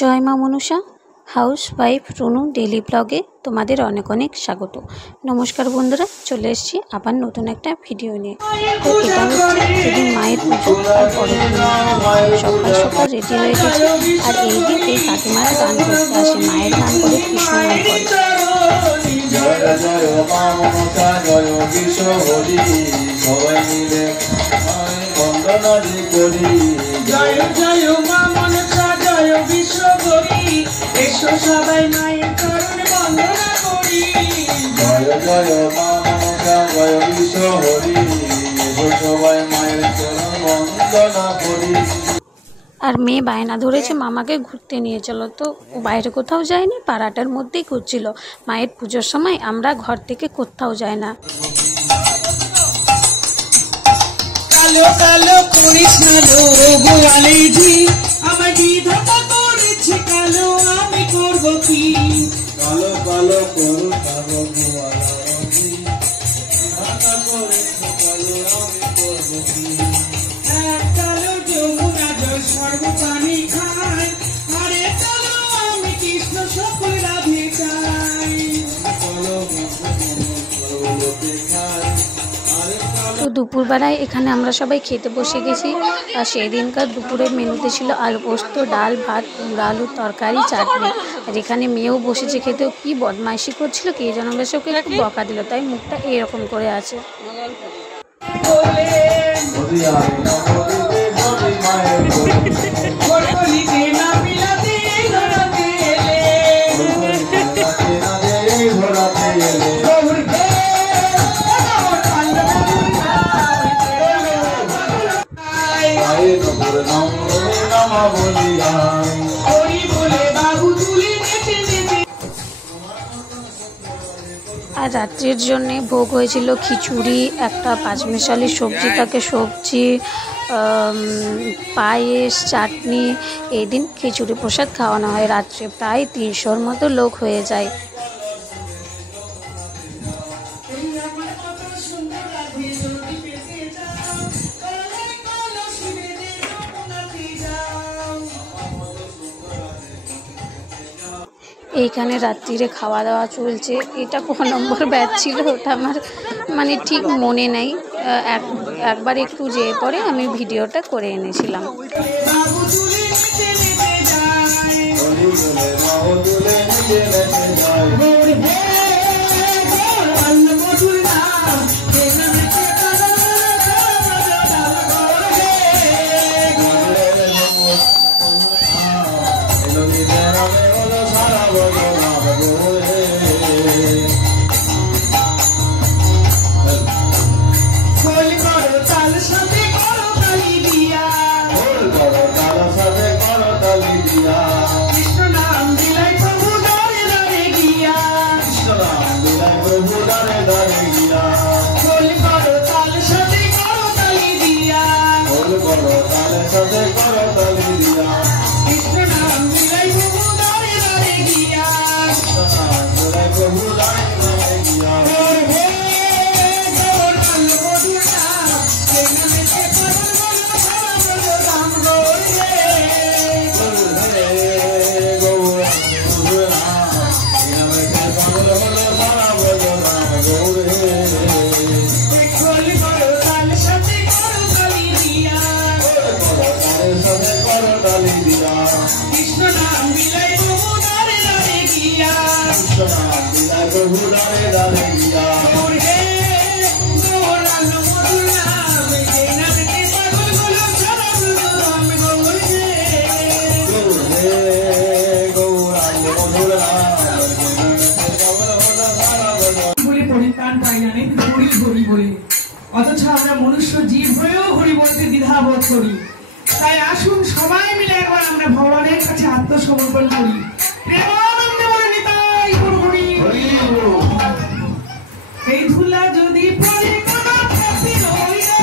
জয় মা Manasa house wife Runu daily ব্লগে তোমাদের অনেক অনেক স্বাগত। নমস্কার বন্ধুরা, চলে এসেছি আবার নতুন একটা ভিডিও নিয়ে। তো এটা হচ্ছে সেদিন মায়ের পুজো আর পরের দিন সকাল সকাল রেডি হয়ে গেছে। আর এই দিন এই কাকিমারা গান করতে আসে, মায়ের গান করে কৃষ্ণ গান করে। সবাই মায়ের চরণে বন্দনা করি। জয় জয় মা মনসা জয় বিশ্ব হরি, সবাই মায়ের চরণ বন্দনা করি। আর মেয়ে বায়না ধরেছে মামাকে ঘুরতে নিয়ে চলো, তো বাইরে কোথাও যায়নি, পাড়াটার মধ্যেই ঘুরছিল। মায়ের পুজোর সময় আমরা ঘর থেকে কোথাও যাই না। কালো কালো করিস না লো গোয়ালিজি, আমার বিধাতা করেছে কালো, আমি করব কি? কালো কালো করো কালো গোয়ালিজি, বিধাতা করেছে কালো, আমি করব কি? এক কালো যমুনা জল সর্বপ্রাণী খায়, আরে কালো আমি কৃষ্ণ সকল রাধে চাই। কালো খায়। তো দুপুরবেলায় এখানে আমরা সবাই খেতে বসে গেছি। আর সেই দিনকার দুপুরের মেনুতে ছিল আলু পোস্ত, ডাল, ভাত, কুমড়া আলুর তরকারি, চাটনি। আর এখানে মেয়েও বসেছে খেতেও, কি বদমাইশি করছিল কে যেন, বেশ ওকে একটু বকা দিল, তাই মুখটা এরকম করে আছে। আর রাত্রের জন্যে ভোগ হয়েছিল খিচুড়ি, একটা পাঁচমিশালি সবজি, তাকে সবজি, পায়েস, চাটনি। এই দিন খিচুড়ি প্রসাদ খাওয়ানো হয় রাত্রে, প্রায় 300-র মতো লোক হয়ে যায়। এইখানে রাত্রিরে খাওয়া দাওয়া চলছে। এটা কোন নম্বর ব্যাচ ছিল ওটা আমার মানে ঠিক মনে নেই। একবার একটু যেয়ে পরে আমি ভিডিওটা করে এনেছিলাম। অথচ আমরা মনুষ্য জীব হয়েও হরি বলতে দ্বিধাবোধ করি। তাই আসুন সবাই মিলে একবার আমরা ভগবানের কাছে আত্মসমর্পণ করি। প্রেমানন্দে বলে নিতাই গৌর হরি। এই ধুলা যদি পড়ে কোনো ক্ষতি হই না,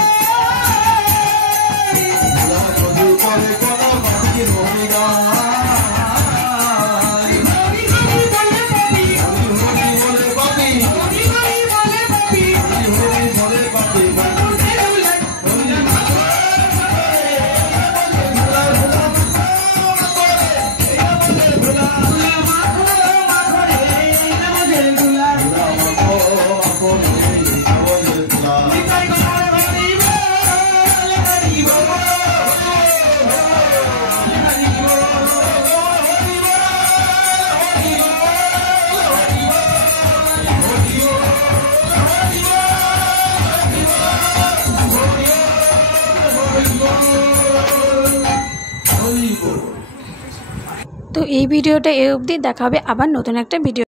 তো এই ভিডিওটা এই অবধি, দেখা হবে আবার নতুন একটা ভিডিও।